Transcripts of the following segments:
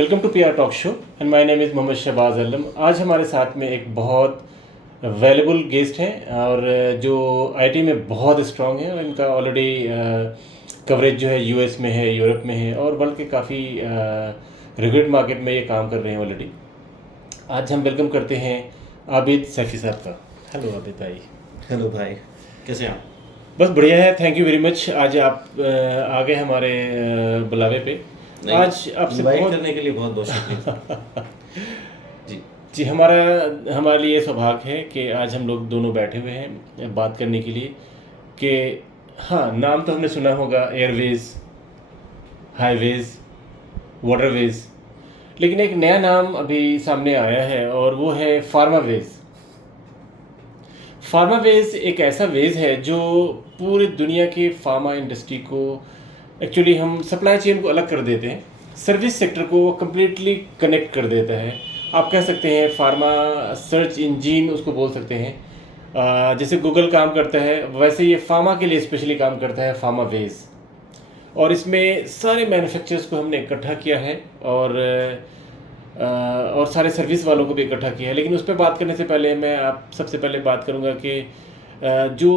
Welcome to PR talk show and my name is Mohammad Shahbaz Alam. आज हमारे साथ में एक बहुत वैल्यूबल गेस्ट हैं और जो आईटी में बहुत स्ट्रांग है और इनका ऑलरेडी कवरेज जो है यूएस में है, यूरोप में है और वर्ल्ड के काफ़ी रिग्रेड मार्केट में ये काम कर रहे हैं ऑलरेडी। आज हम वेलकम करते हैं आबिद सैफी साहब का। हेलो आबिद भाई। हेलो भाई, कैसे हैं आप? बस बढ़िया है, थैंक यू वेरी मच। आज आप आ गए हमारे बुलावे पे। आज आपसे इनवाइट बहुत करने के लिए बहुत बहुत शुक्रिया। जी जी, हमारे लिए ये सौभाग्य है कि आज हम लोग दोनों बैठे हुए हैं बात करने के लिए कि हाँ, नाम तो हमने सुना होगा एयरवेज, हाईवेज, वाटरवेज, लेकिन एक नया नाम अभी सामने आया है और वो है फार्मावेज। फार्मावेज एक ऐसा वेज है जो पूरी दुनिया के फार्मा इंडस्ट्री को एक्चुअली हम सप्लाई चेन को अलग कर देते हैं, सर्विस सेक्टर को वो कम्प्लीटली कनेक्ट कर देता है। आप कह सकते हैं फार्मा सर्च इंजन उसको बोल सकते हैं। जैसे गूगल काम करता है वैसे ये फार्मा के लिए स्पेशली काम करता है, फार्मावेज। और इसमें सारे मैन्युफैक्चरर्स को हमने इकट्ठा किया है और सारे सर्विस वालों को भी इकट्ठा किया है। लेकिन उस पर बात करने से पहले मैं आप सबसे पहले बात करूंगा कि जो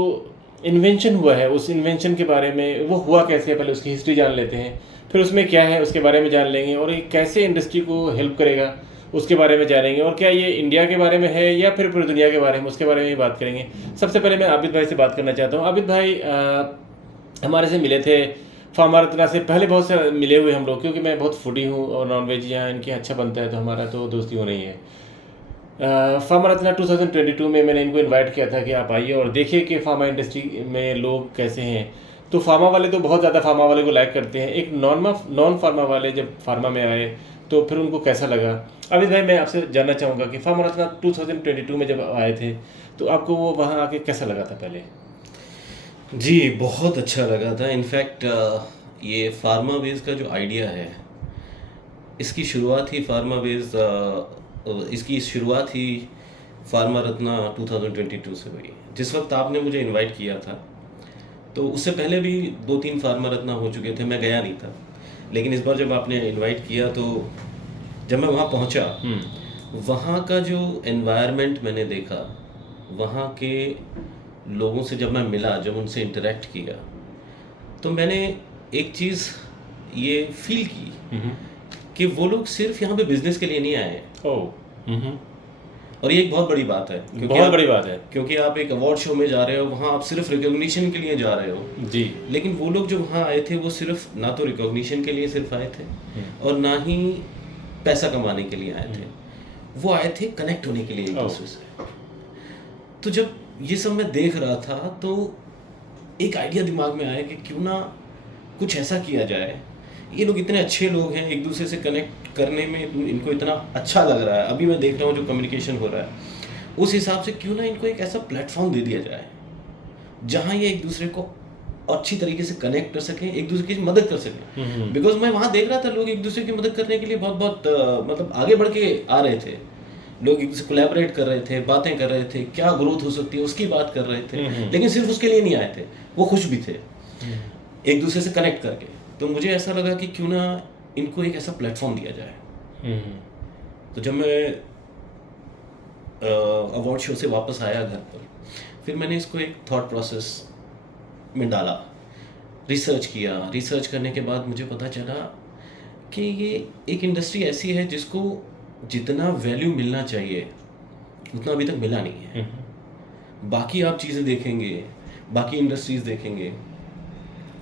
इन्वेंशन हुआ है उस इन्वेंशन के बारे में, वो हुआ कैसे है, पहले उसकी हिस्ट्री जान लेते हैं, फिर उसमें क्या है उसके बारे में जान लेंगे और ये कैसे इंडस्ट्री को हेल्प करेगा उसके बारे में जानेंगे, और क्या ये इंडिया के बारे में है या फिर पूरी दुनिया के बारे में, उसके बारे में ही बात करेंगे। सबसे पहले मैं आबिद भाई से बात करना चाहता हूँ। आबिद भाई हमारे से मिले थे फार्मा रत्ना से पहले, बहुत से मिले हुए हम लोग, क्योंकि मैं बहुत फूडी हूँ और नॉनवेज यहाँ इनके अच्छा बनता है तो हमारा तो दोस्ती हो रही है। फार्मा रत्ना 2022 में मैंने इनको इनवाइट किया था कि आप आइए और देखिए कि फार्मा इंडस्ट्री में लोग कैसे हैं। तो फार्मा वाले तो बहुत ज़्यादा फार्मा वाले को लाइक करते हैं, एक नॉन फार्मा वाले जब फार्मा में आए तो फिर उनको कैसा लगा। अभी भाई मैं आपसे जानना चाहूँगा कि फार्मा रत्ना 2022 में जब आए थे तो आपको वो वहाँ आके कैसा लगा था पहले? जी, बहुत अच्छा लगा था। इनफैक्ट ये फार्मावेज का जो आइडिया है, इसकी शुरुआत ही फार्मा रत्ना 2022 से हुई। जिस वक्त आपने मुझे इनवाइट किया था तो उससे पहले भी 2-3 फार्मा रत्ना हो चुके थे, मैं गया नहीं था। लेकिन इस बार जब आपने इनवाइट किया तो जब मैं वहाँ पहुँचा, वहाँ का जो एनवायरनमेंट मैंने देखा, वहाँ के लोगों से जब मैं मिला, जब उनसे इंटरेक्ट किया, तो मैंने एक चीज़ ये फील की कि वो लोग सिर्फ यहाँ पे बिजनेस के लिए नहीं आए हैं। और ये एक बहुत बड़ी बात है, क्योंकि आप एक अवार्ड शो में जा रहे हो, वहाँ आप सिर्फ रिकॉग्निशन के लिए जा रहे हो जी। लेकिन वो लोग जो वहाँ आए थे वो सिर्फ ना तो रिकॉग्निशन के लिए सिर्फ आए थे और ना ही पैसा कमाने के लिए आए थे, वो आए थे कनेक्ट होने के लिए एक दूसरे से। तो जब ये सब मैं देख रहा था तो एक आइडिया दिमाग में आया कि क्यों ना कुछ ऐसा किया जाए। ये लोग इतने अच्छे लोग हैं, एक दूसरे से कनेक्ट करने में इनको इतना अच्छा लग रहा है, अभी मैं देख रहा हूँ जो कम्युनिकेशन हो रहा है, उस हिसाब से क्यों ना इनको एक ऐसा प्लेटफॉर्म दे दिया जाए जहाँ ये एक दूसरे को अच्छी तरीके से कनेक्ट कर सकें, एक दूसरे की मदद कर सकें। बिकॉज मैं वहाँ देख रहा था लोग एक दूसरे की मदद करने के लिए बहुत मतलब आगे बढ़ के आ रहे थे। लोग एक दूसरे कोलैबोरेट कर रहे थे, बातें कर रहे थे, क्या ग्रोथ हो सकती है उसकी बात कर रहे थे, लेकिन सिर्फ उसके लिए नहीं आए थे, वो खुश भी थे एक दूसरे से कनेक्ट करके। तो मुझे ऐसा लगा कि क्यों ना इनको एक ऐसा प्लेटफॉर्म दिया जाए। तो जब मैं अवार्ड शो से वापस आया घर पर, फिर मैंने इसको एक थॉट प्रोसेस में डाला, रिसर्च किया। रिसर्च करने के बाद मुझे पता चला कि ये एक इंडस्ट्री ऐसी है जिसको जितना वैल्यू मिलना चाहिए उतना अभी तक मिला नहीं है। बाकी आप चीज़ें देखेंगे, बाकी इंडस्ट्रीज देखेंगे,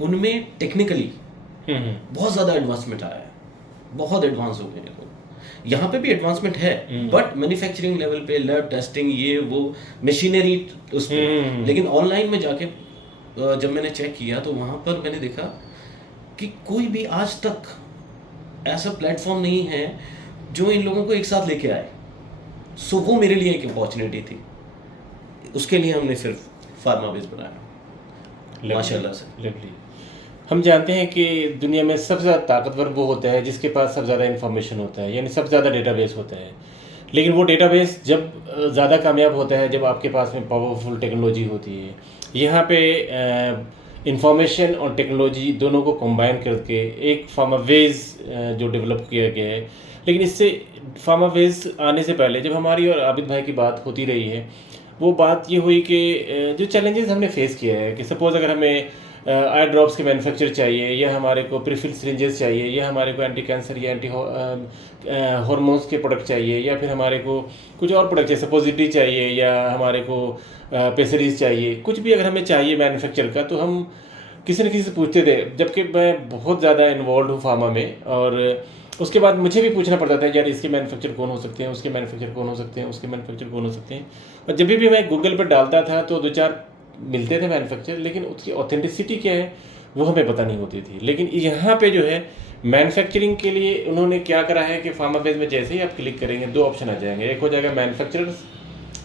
उनमें टेक्निकली बहुत ज़्यादा एडवांसमेंट आया है, बहुत एडवांस हो गए हैं। यहाँ पे भी एडवांसमेंट है बट मैन्युफैक्चरिंग लेवल पे, लैब टेस्टिंग, ये वो मशीनरी उस पर। लेकिन ऑनलाइन में जाके जब मैंने चेक किया तो वहाँ पर मैंने देखा कि कोई भी आज तक ऐसा प्लेटफॉर्म नहीं है जो इन लोगों को एक साथ लेके आए। सो वो मेरे लिए एक अपॉर्चुनिटी थी, उसके लिए हमने सिर्फ फार्मावेज बनाया माशाल्लाह से। हम जानते हैं कि दुनिया में सबसे ज़्यादा ताकतवर वो होता है जिसके पास सबसे ज़्यादा इन्फॉर्मेशन होता है, यानी सबसे ज़्यादा डेटाबेस होता है। लेकिन वो डेटाबेस जब ज़्यादा कामयाब होता है जब आपके पास में पावरफुल टेक्नोलॉजी होती है। यहाँ पे इंफॉर्मेशन और टेक्नोलॉजी दोनों को कंबाइन करके एक फार्मावेज जो डेवलप किया गया है लेकिन इससे फार्मा वेस्ट आने से पहले जब हमारी और आबिद भाई की बात होती रही है, वो बात ये हुई कि जो चैलेंजेस हमने फेस किया है कि सपोज़ अगर हमें आई ड्रॉप्स के मैन्युफैक्चर चाहिए, या हमारे को प्रीफिल सिरिंजेस चाहिए, या हमारे को एंटी कैंसर या एंटी हार्मोन्स के प्रोडक्ट चाहिए, या फिर हमारे को कुछ और प्रोडक्ट चाहिए, सपोजिटरी चाहिए, या हमारे को पेसरीज चाहिए, कुछ भी अगर हमें चाहिए मैन्युफैक्चर का, तो हम किसी न किसी से पूछते थे। जबकि मैं बहुत ज़्यादा इन्वॉल्व हूँ फार्मा में, और उसके बाद मुझे भी पूछना पड़ता था यार इसके मैन्युफैक्चर कौन हो सकते हैं, उसके मैन्युफैक्चर कौन हो सकते हैं, उसके मैन्युफैक्चर कौन हो सकते हैं। और जब भी मैं गूगल पर डालता था तो 2-4 मिलते थे मैन्युफैक्चर, लेकिन उसकी ऑथेंटिसिटी क्या है वो हमें पता नहीं होती थी। लेकिन यहाँ पे जो है मैन्युफैक्चरिंग के लिए उन्होंने क्या करा है कि फार्मा फेज में जैसे ही आप क्लिक करेंगे 2 ऑप्शन आ जाएंगे। एक हो जाएगा मैन्युफैक्चरर्स,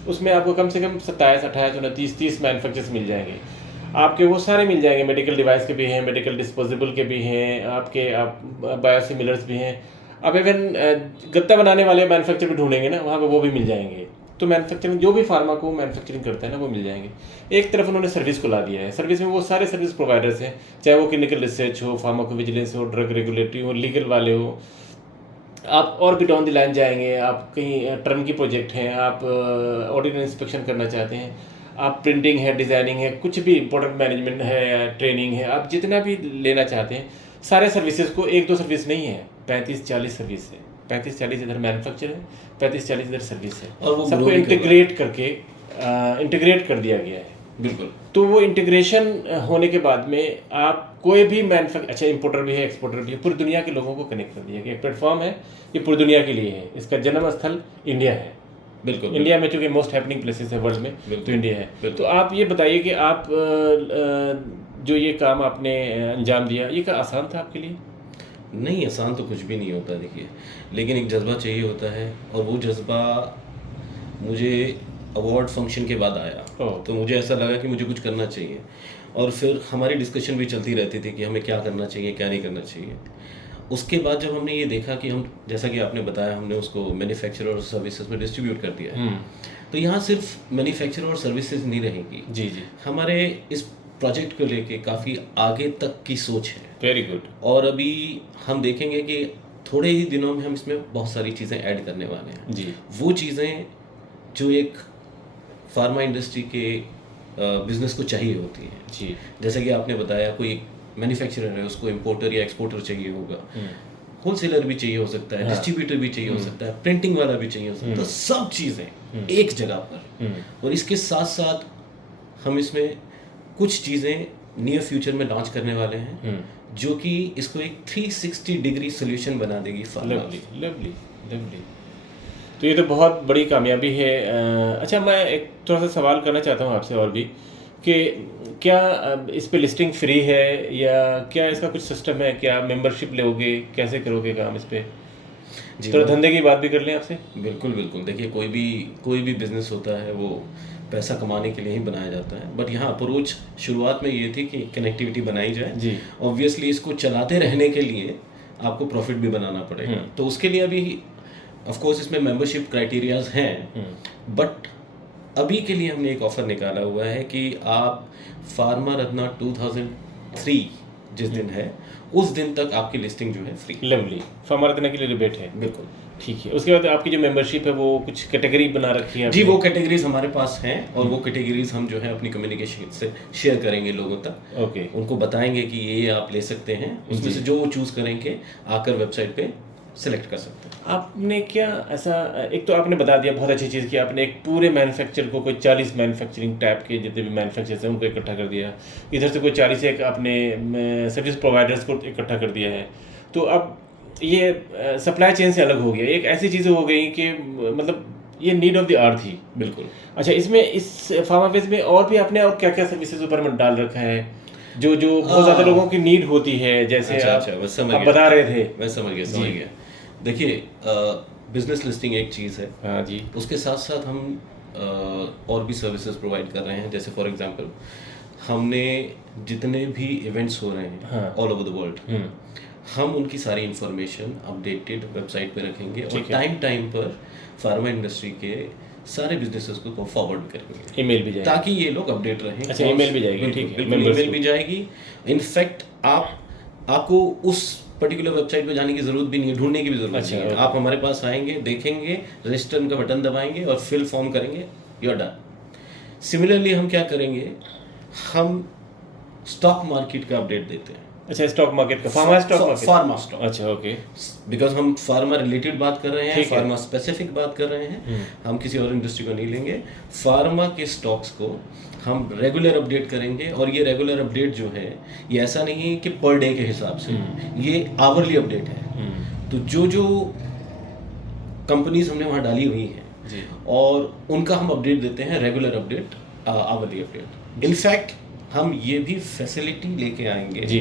उसमें आपको कम से कम 27, 28, 29, 30 मैन्युफैक्चरर्स मिल जाएंगे। आपके वो सारे मिल जाएंगे, मेडिकल डिवाइस के भी हैं, मेडिकल डिस्पोजेबल के भी हैं, आपके बायोसिमिलर्स भी हैं। अब इवन गत्ता बनाने वाले मैन्युफैक्चर भी ढूंढेंगे ना, वहाँ पे वो भी मिल जाएंगे। तो मैन्युफैक्चरिंग जो भी फार्मा को मैन्युफैक्चरिंग करता है ना, वो मिल जाएंगे। एक तरफ उन्होंने सर्विस को ला दिया है, सर्विस में वो सारे सर्विस प्रोवाइडर्स हैं, चाहे वो क्लिनिकल रिसर्च हो, फार्माकोविजिलेंस हो, ड्रग रेगुलेटरी हो, लीगल वाले हो। आप और भी डाउन द लाइन जाएंगे, आप कहीं टर्न की प्रोजेक्ट हैं, आप ऑडिट इंस्पेक्शन करना चाहते हैं, आप प्रिंटिंग है, डिज़ाइनिंग है, कुछ भी प्रोडक्ट मैनेजमेंट है या ट्रेनिंग है, आप जितना भी लेना चाहते हैं सारे सर्विसेज को 1-2 सर्विस नहीं है, 35-40 सर्विस है। 35-40 इधर मैन्युफैक्चर है, 35-40 इधर सर्विस है, और वो सबको इंटीग्रेट करके इंटीग्रेट कर दिया गया है। बिल्कुल। तो वो इंटीग्रेशन होने के बाद में आप कोई भी मैन्युफैक्चर, अच्छा इंपोर्टर भी है, एक्सपोर्टर भी है, पूरी दुनिया के लोगों को कनेक्ट कर दिया गया। एक प्लेटफॉर्म है, ये पूरी दुनिया के लिए है, इसका जन्म स्थल इंडिया है। बिल्कुल। इंडिया में चूंकि मोस्ट हैपनिंग प्लेसेस है वर्ल्ड में, तो इंडिया है। तो आप ये बताइए कि आप जो ये काम आपने अंजाम दिया, ये क्या आसान था आपके लिए? नहीं, आसान तो कुछ भी नहीं होता देखिए, लेकिन एक जज्बा चाहिए होता है, और वो जज्बा मुझे अवार्ड फंक्शन के बाद आया। तो मुझे ऐसा लगा कि मुझे कुछ करना चाहिए, और फिर हमारी डिस्कशन भी चलती रहती थी कि हमें क्या करना चाहिए, क्या नहीं करना चाहिए। उसके बाद जब हमने ये देखा कि हम, जैसा कि आपने बताया, हमने उसको मैन्युफैक्चर और सर्विसेज में डिस्ट्रीब्यूट कर दिया है, तो यहाँ सिर्फ मैन्युफैक्चर और सर्विसेज नहीं रहेगी। जी जी। हमारे इस प्रोजेक्ट को लेके काफ़ी आगे तक की सोच है। Very good. और अभी हम देखेंगे कि थोड़े ही दिनों में हम इसमें बहुत सारी चीज़ें ऐड करने वाले हैं। जी। वो चीज़ें जो एक फार्मा इंडस्ट्री के बिजनेस को चाहिए होती हैं। जी। जैसे कि आपने बताया, कोई मैन्युफैक्चरर है, उसको इंपोर्टर या एक्सपोर्टर चाहिए होगा, होलसेलर भी चाहिए हो सकता है, डिस्ट्रीब्यूटर भी चाहिए हो सकता है, प्रिंटिंग वाला भी चाहिए हो सकता है। तो सब चीज़ें एक जगह पर, और इसके साथ साथ हम इसमें कुछ चीज़ें नियर फ्यूचर में लॉन्च करने वाले हैं, जो कि इसको एक 360 डिग्री सोल्यूशन बना देगी। Lovely lovely lovely. तो ये तो बहुत बड़ी कामयाबी है। अच्छा, मैं एक थोड़ा सा सवाल करना चाहता हूँ आपसे और भी, कि क्या इस पे लिस्टिंग फ्री है, या क्या इसका कुछ सिस्टम है, क्या मेंबरशिप लोगे, कैसे करोगे काम इस पे? थोड़ा धंधे की बात भी कर लें आपसे। बिल्कुल बिल्कुल। देखिए, कोई भी बिजनेस होता है वो पैसा कमाने के लिए ही बनाया जाता है, बट यहाँ अप्रोच शुरुआत में ये थी कि कनेक्टिविटी बनाई जाए जी। ऑब्वियसली इसको चलाते रहने के लिए आपको प्रॉफिट भी बनाना पड़ेगा, तो उसके लिए अभी ऑफ कोर्स इसमें मेंबरशिप क्राइटेरियाज हैं, बट अभी के लिए हमने एक ऑफर निकाला हुआ है कि आप फार्मा रत्ना 2003 जिस दिन है, उस दिन तक आपकी लिस्टिंग जो है फ्री। लवली। फार्मा रत्ना के लिए रिबेट है। बिल्कुल। ठीक है। उसके बाद आपकी जो मेंबरशिप है वो कुछ कैटेगरी बना रखी है? जी, वो कैटेगरीज हमारे पास हैं, और वो कैटेगरीज हम जो है अपनी कम्युनिकेशन से शेयर करेंगे लोगों तक। ओके। उनको बताएंगे कि ये आप ले सकते हैं, उसमें से जो वो चूज करेंगे आकर वेबसाइट पे सिलेक्ट कर सकते हैं। आपने क्या ऐसा, एक तो आपने बता दिया बहुत अच्छी चीज़ कि आपने एक पूरे मैन्युफैक्चर को, कोई 40 मैन्युफैक्चरिंग टाइप के जितने भी मैन्युफैक्चर्स हैं उनको इकट्ठा कर दिया, इधर से कोई 40 एक आपने सर्विस प्रोवाइडर्स को इकट्ठा कर दिया है। तो अब ये सप्लाई चेन से अलग हो गया, एक ऐसी चीज़ें हो गई कि मतलब ये नीड ऑफ द आवर थी। बिल्कुल। अच्छा, इसमें इस फार्मा बेस में और भी आपने और क्या क्या सर्विसेज ऊपर में डाल रखा है जो बहुत ज़्यादा लोगों की नीड होती है, जैसे आप बता रहे थे? मैं समझ गया। देखिए, बिजनेस लिस्टिंग एक चीज़ है। हाँ जी। उसके साथ साथ हम और भी सर्विसेज प्रोवाइड कर रहे हैं। जैसे फॉर एग्जांपल, हमने जितने भी इवेंट्स हो रहे हैं ऑल ओवर द वर्ल्ड, हम उनकी सारी इंफॉर्मेशन अपडेटेड वेबसाइट पे रखेंगे, और टाइम पर फार्मा इंडस्ट्री के सारे बिजनेसेस को फॉरवर्ड करेंगे। ईमेल भी जाएगी ताकि ये लोग अपडेट रहें। अच्छा, ईमेल भी जाएगी। ठीक है, ईमेल भी जाएगी। इनफैक्ट आपको उस पर्टिकुलर वेबसाइट पे जाने की जरूरत भी नहीं है, ढूंढने की भी जरूरत नहीं है। okay. आप हमारे पास आएंगे, देखेंगे, रजिस्टर का बटन दबाएंगे और फिल फॉर्म करेंगे, यू आर डन। सिमिलरली हम क्या करेंगे, हम स्टॉक मार्केट का अपडेट देते हैं। अच्छा, स्टॉक मार्केट का, pharma stock market, pharma stock. अच्छा, ओके। बिकॉज हम फार्मा रिलेटेड बात कर रहे हैं, ठीक है। फार्मा स्पेसिफिक बात कर रहे हैं, हम किसी और इंडस्ट्री को नहीं लेंगे। फार्मा के स्टॉक्स को हम रेगुलर अपडेट करेंगे, और ये रेगुलर अपडेट जो है ये ऐसा नहीं है कि पर डे के हिसाब से, ये आवरली अपडेट है। तो जो जो कंपनीज हमने वहाँ डाली हुई हैं जी, और उनका हम अपडेट देते हैं, regular update, hourly update. In fact हम ये भी फैसिलिटी लेके आएंगे जी,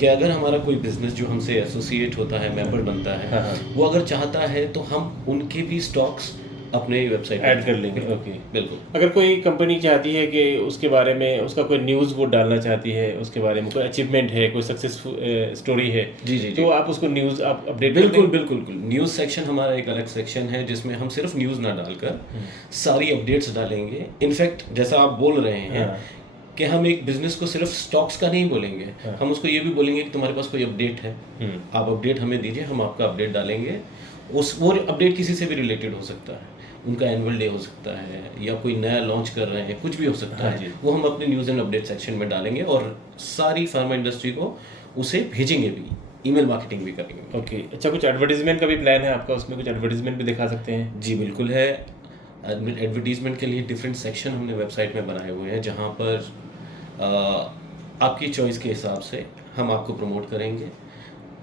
कि अगर हमारा कोई बिजनेस जो हमसे एसोसिएट होता है, मेंबर बनता है, वो अगर चाहता है तो हम उनके भी स्टॉक्स अपने वेबसाइट ऐड कर लेंगे। ओके, बिल्कुल। अगर कोई कंपनी चाहती है कि उसके बारे में उसका कोई न्यूज़ वो डालना चाहती है, उसके बारे में कोई अचीवमेंट है, कोई सक्सेसफुल स्टोरी है, जी जी जी, तो आप उसको न्यूज़ आप अपडेट बिल्कुल बिल्कुल बिल्कुल। न्यूज़ सेक्शन हमारा एक अलग सेक्शन है जिसमें हम सिर्फ न्यूज़ ना डालकर सारी अपडेट्स डालेंगे। इनफैक्ट जैसा आप बोल रहे हैं कि हम एक बिजनेस को सिर्फ स्टॉक्स का नहीं बोलेंगे, हम उसको ये भी बोलेंगे कि तुम्हारे पास कोई अपडेट है, आप अपडेट हमें दीजिए, हम आपका अपडेट डालेंगे। वो अपडेट किसी से भी रिलेटेड हो सकता है, उनका एनुअल डे हो सकता है, या कोई नया लॉन्च कर रहे हैं, कुछ भी हो सकता है, वो हम अपने न्यूज़ एंड अपडेट सेक्शन में डालेंगे और सारी फार्मा इंडस्ट्री को उसे भेजेंगे भी, ईमेल मार्केटिंग भी करेंगे। ओके, अच्छा, कुछ एडवर्टीजमेंट का भी प्लान है आपका? उसमें कुछ एडवर्टीजमेंट भी दिखा सकते हैं? जी बिल्कुल है। एडवर्टीजमेंट के लिए डिफरेंट सेक्शन हमने वेबसाइट में बनाए हुए हैं, जहाँ पर आपकी चॉइस के हिसाब से हम आपको प्रमोट करेंगे,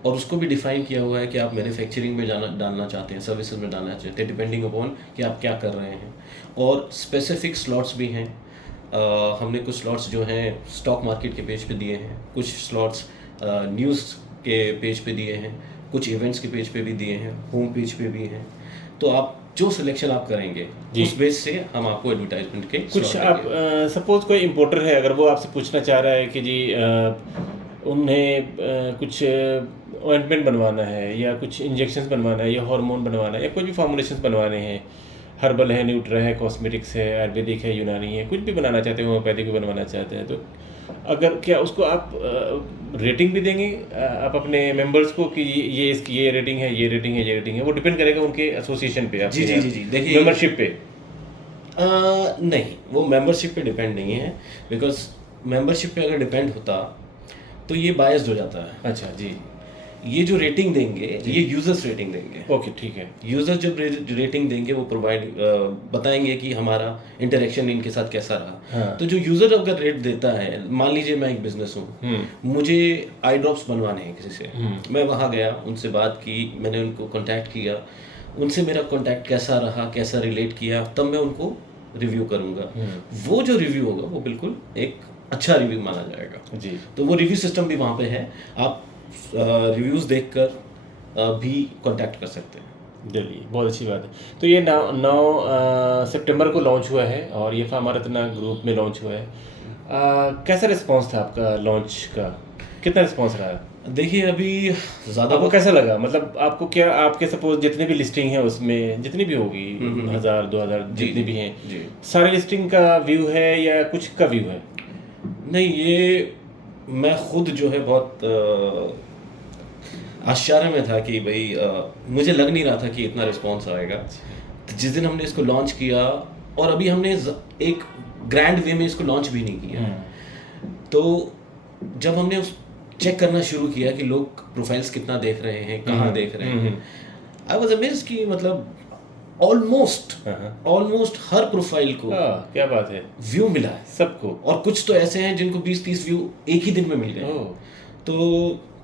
और उसको भी डिफाइन किया हुआ है कि आप मैन्युफैक्चरिंग में डालना चाहते हैं, सर्विसेज में डालना चाहते हैं, डिपेंडिंग अपॉन कि आप क्या कर रहे हैं। और स्पेसिफिक स्लॉट्स भी हैं। हमने कुछ स्लॉट्स जो हैं स्टॉक मार्केट के पेज पे दिए हैं, कुछ स्लॉट्स न्यूज़ के पेज पे दिए हैं, कुछ इवेंट्स के पेज पे भी दिए हैं, होम पेज पे भी हैं। तो आप जो सिलेक्शन आप करेंगे उस बेस से हम आपको एडवर्टाइजमेंट के कुछ आप सपोज कोई इंपोर्टर है, अगर वो आपसे पूछना चाह रहा है कि जी उन्हें कुछ ऑइंटमेंट बनवाना है, या कुछ इंजेक्शंस बनवाना है, या हार्मोन बनवाना है, या कोई भी फॉर्मुलेशंस बनवाने हैं, हर्बल है, न्यूट्रा है, कॉस्मेटिक्स है, आयुर्वेदिक है, यूनानी है, कुछ भी बनाना चाहते हैं, होम्योपैथिक भी बनवाना चाहते हैं, तो अगर क्या उसको आप रेटिंग भी देंगे आप अपने मेंबर्स को कि ये इसकी ये रेटिंग है, ये रेटिंग है, ये रेटिंग है? वो डिपेंड करेगा उनके एसोसिएशन पे, जी जी जी जी, देखिए मेंबरशिप पे। नहीं, वो मेंबरशिप पे डिपेंड नहीं है, बिकॉज मेंबरशिप पे अगर डिपेंड होता तो ये बायस्ड हो जाता है। अच्छा जी, ये जो रेटिंग देंगे ये यूजर्स रेटिंग देंगे। ओके, ठीक है। यूजर्स जब रेटिंग देंगे वो बताएंगे कि हमारा इंटरेक्शन इनके साथ कैसा रहा। हाँ। तो जो यूजर अगर रेट देता है, मान लीजिए मैं एक बिजनेस हूँ, मुझे आई ड्रॉप्स बनवाने हैं किसी से, मैं वहाँ गया, उनसे बात की, मैंने उनको कांटेक्ट किया, उनसे मेरा कांटेक्ट कैसा रहा, कैसा रिलेट किया, तब मैं उनको रिव्यू करूँगा। वो जो रिव्यू होगा वो बिल्कुल एक अच्छा रिव्यू माना जाएगा जी। तो वो रिव्यू सिस्टम भी वहाँ पे है, आप रिव्यूज़ देखकर भी कांटेक्ट कर सकते हैं। चलिए, बहुत अच्छी बात है। तो ये 9 सितंबर को लॉन्च हुआ है, और ये फार्मा रत्ना ग्रुप में लॉन्च हुआ है। कैसा रिस्पांस था आपका लॉन्च का? कितना रिस्पांस रहा? देखिए अभी ज़्यादा आपको कैसा लगा? मतलब आपको क्या, आपके सपोज जितने भी लिस्टिंग है उसमें, जितनी भी होगी 1000 2000 जितनी भी हैं, सारी लिस्टिंग का व्यू है या कुछ का व्यू है? नहीं, ये मैं खुद जो है बहुत आश्चर्य में था कि भाई मुझे लग नहीं रहा था कि इतना रिस्पांस आएगा। तो जिस दिन हमने इसको लॉन्च किया, और अभी हमने एक ग्रैंड वे में इसको लॉन्च भी नहीं किया, तो जब हमने उस चेक करना शुरू किया कि लोग प्रोफाइल्स कितना देख रहे हैं, कहाँ देख रहे हैं, आई वाज अमेज्ड कि मतलब ऑलमोस्ट हर प्रोफाइल को क्या बात है, व्यू मिला है सबको। और कुछ तो ऐसे हैं जिनको 20-30 व्यू एक ही दिन में मिल गए, तो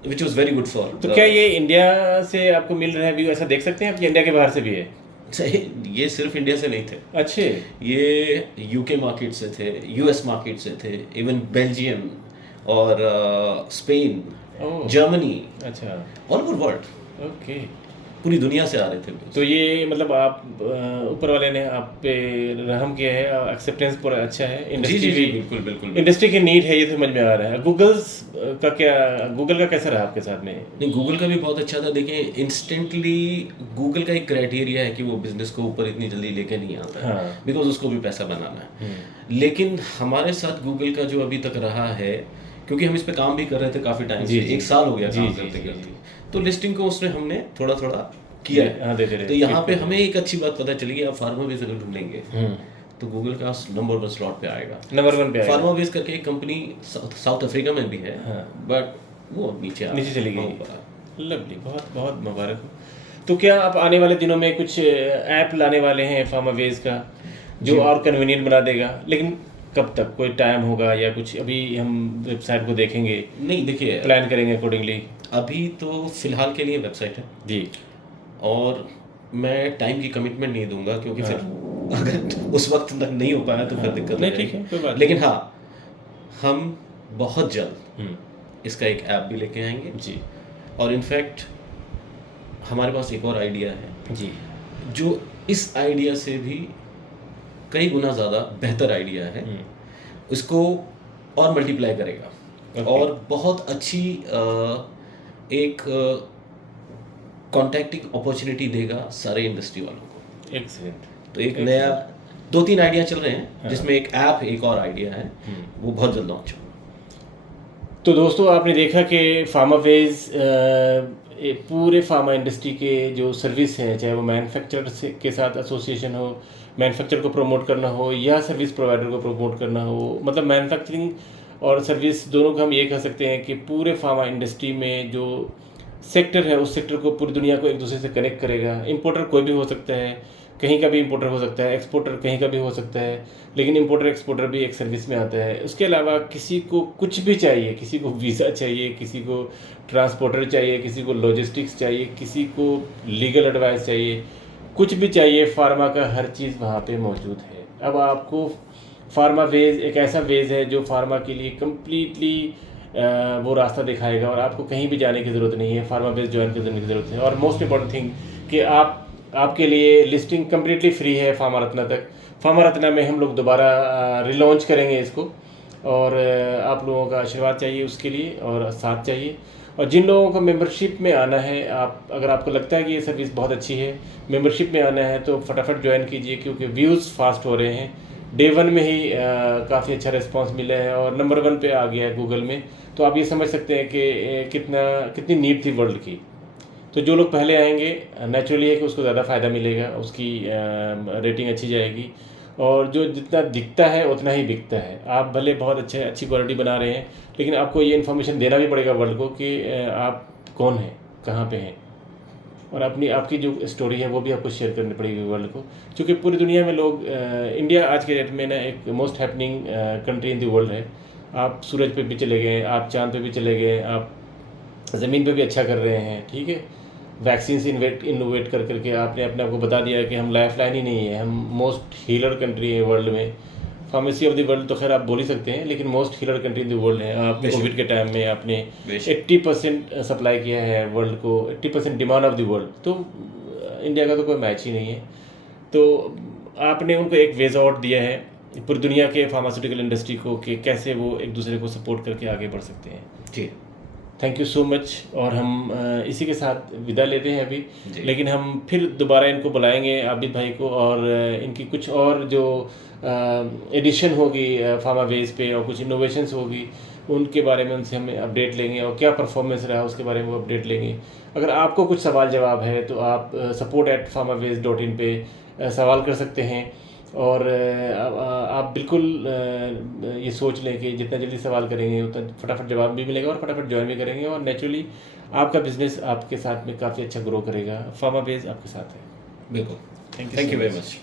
which was very good for। तो क्या ये इंडिया से आपको मिल रहा है व्यू, ऐसा देख सकते हैं आप, इंडिया के बाहर से भी है? ये सिर्फ इंडिया से नहीं थे, अच्छे, ये यूके मार्केट से थे, यूएस मार्केट से थे, इवन बेल्जियम और स्पेन, जर्मनी, अच्छा, ऑल ओवर वर्ल्ड, ओके, पूरी दुनिया से आ रहे थे। तो ये मतलब आप ऊपर वाले ने आप पे रहम किया है, एक्सेप्टेंस पूरा अच्छा है, इंडस्ट्री जी, बिल्कुल बिल्कुल, इंडस्ट्री की नीड है, ये समझ में आ रहा है। गूगल का कैसा रहा आपके साथ में? नहीं, गूगल का भी बहुत अच्छा था। देखिए इंस्टेंटली गूगल का एक क्राइटेरिया है कि वो बिजनेस को ऊपर इतनी जल्दी लेके नहीं आता, बिकॉज उसको भी पैसा बनाना है। लेकिन हमारे साथ गूगल का जो अभी तक रहा है, क्योंकि हम इस पे काम भी कर रहे थे काफ़ी टाइम से, 1 साल हो गया काम करते करते, तो लिस्टिंग को उसने हमने थोड़ा थोड़ा किया है। हाँ, देते रहे। तो यहाँ पे हमें एक अच्छी बात पता चली, आप फार्मावेज अगर ढूंढेंगे तो गूगल का नंबर 1 स्लॉट पे आएगा, नंबर 1 पे आएगा। फार्मावेज करके एक कंपनी साउथ अफ्रीका में भी है, बट वो नीचे चली गई। लवली, बहुत बहुत मुबारक हो। तो क्या आप आने वाले दिनों में कुछ ऐप लाने वाले हैं फार्मावेज का जो और कन्वीनियंट बना देगा? लेकिन कब तक, कोई टाइम होगा या कुछ? अभी हम वेबसाइट को देखेंगे, नहीं देखिए प्लान करेंगे अकॉर्डिंगली। अभी तो फिलहाल के लिए वेबसाइट है जी, और मैं टाइम की कमिटमेंट नहीं दूंगा, क्योंकि फिर अगर उस वक्त तक नहीं हो पाया तो फिर दिक्कत नहीं, ठीक है, कोई बात लेकिन हाँ, हम बहुत जल्द इसका एक ऐप भी लेके आएंगे जी। और इनफैक्ट हमारे पास एक और आइडिया है जी, जो इस आइडिया से भी कई गुना ज़्यादा बेहतर आइडिया है, उसको और मल्टीप्लाई करेगा और बहुत अच्छी एक कॉन्टैक्टिंग अपॉर्चुनिटी देगा सारे इंडस्ट्री वालों को। एक्सीलेंट। तो एक नया 2-3 आइडिया चल रहे हैं, जिसमें एक ऐप, एक और आइडिया है, वो बहुत जल्द लॉन्च होगा। तो दोस्तों, आपने देखा कि फार्मावेज पूरे फार्मा इंडस्ट्री के जो सर्विस हैं, चाहे वो मैन्युफैक्चरर के साथ एसोसिएशन हो, मैन्युफैक्चर को प्रमोट करना हो या सर्विस प्रोवाइडर को प्रमोट करना हो, मतलब मैन्युफैक्चरिंग और सर्विस दोनों को हम ये कह सकते हैं कि पूरे फार्मा इंडस्ट्री में जो सेक्टर है, उस सेक्टर को पूरी दुनिया को एक दूसरे से कनेक्ट करेगा। इंपोर्टर कोई भी हो सकता है, कहीं का भी इंपोर्टर हो सकता है, एक्सपोर्टर कहीं का भी हो सकता है, लेकिन इंपोर्टर एक्सपोर्टर भी एक सर्विस में आता है। उसके अलावा किसी को कुछ भी चाहिए, किसी को वीज़ा चाहिए, किसी को ट्रांसपोर्टर चाहिए, किसी को लॉजिस्टिक्स चाहिए, किसी को लीगल एडवाइस चाहिए, कुछ भी चाहिए, फार्मा का हर चीज़ वहाँ पे मौजूद है। अब आपको फार्मावेज एक ऐसा वेज है जो फार्मा के लिए कम्प्लीटली वो रास्ता दिखाएगा और आपको कहीं भी जाने की ज़रूरत नहीं है, फार्मावेज ज्वाइन करने की ज़रूरत है। और मोस्ट इम्पॉर्टेंट थिंग कि आपके लिए लिस्टिंग कम्प्लीटली फ्री है फार्मा रत्ना तक। फार्मा रत्ना में हम लोग दोबारा रिलॉन्च करेंगे इसको और आप लोगों का आशीर्वाद चाहिए उसके लिए और साथ चाहिए। और जिन लोगों को मेंबरशिप में आना है, अगर आपको लगता है कि ये सर्विस बहुत अच्छी है, मेंबरशिप में आना है तो फटाफट ज्वाइन कीजिए, क्योंकि व्यूज़ फास्ट हो रहे हैं। डे 1 में ही काफ़ी अच्छा रिस्पांस मिला है और नंबर 1 पे आ गया है गूगल में। तो आप ये समझ सकते हैं कि कितनी नीड थी वर्ल्ड की। तो जो लोग पहले आएंगे, नेचुरली है कि उसको ज़्यादा फ़ायदा मिलेगा, उसकी रेटिंग अच्छी जाएगी और जो जितना दिखता है उतना ही बिकता है। आप भले बहुत अच्छी क्वालिटी बना रहे हैं, लेकिन आपको ये इन्फॉर्मेशन देना भी पड़ेगा वर्ल्ड को कि आप कौन हैं, कहाँ पे हैं, और आपकी जो स्टोरी है वो भी आपको शेयर करनी पड़ेगी वर्ल्ड को। क्योंकि पूरी दुनिया में लोग, इंडिया आज के डेट में ना एक most happening country in the world है। आप सूरज पे भी चले गए, आप चांद पे भी चले गए, आप ज़मीन पे भी अच्छा कर रहे हैं, ठीक है। वैक्सीन से इनोवेट कर करके आपने अपने आप को बता दिया कि हम लाइफ लाइन ही नहीं है, हम मोस्ट हीलर कंट्री है वर्ल्ड में। फार्मेसी ऑफ द वर्ल्ड तो खैर आप बोल ही सकते हैं, लेकिन most healer country in the world है। आप कोविड के टाइम में आपने 80% सप्लाई किया है वर्ल्ड को, 80% डिमांड ऑफ द वर्ल्ड। तो इंडिया का तो कोई मैच ही नहीं है। तो आपने उनको एक वेज आउट दिया है पूरी दुनिया के फार्मास्यूटिकल इंडस्ट्री को कि कैसे वो एक दूसरे को सपोर्ट करके आगे बढ़ सकते हैं। जी, थैंक यू सो मच। और हम इसी के साथ विदा लेते हैं अभी, लेकिन हम फिर दोबारा इनको बुलाएंगे, आबिद भाई को, और इनकी कुछ और जो एडिशन होगी फार्मावेज पे और कुछ इनोवेशंस होगी उनके बारे में उनसे हम अपडेट लेंगे और क्या परफॉर्मेंस रहा उसके बारे में वो अपडेट लेंगे। अगर आपको कुछ सवाल जवाब है तो आप support@farmavez.in पे सवाल कर सकते हैं। और आप बिल्कुल ये सोच लें कि जितना जल्दी सवाल करेंगे उतना फटाफट जवाब भी मिलेगा और फटाफट ज्वाइन भी करेंगे और नेचुरली आपका बिजनेस आपके साथ में काफ़ी अच्छा ग्रो करेगा। फार्मावेज आपके साथ है। बिल्कुल। Thank you very much.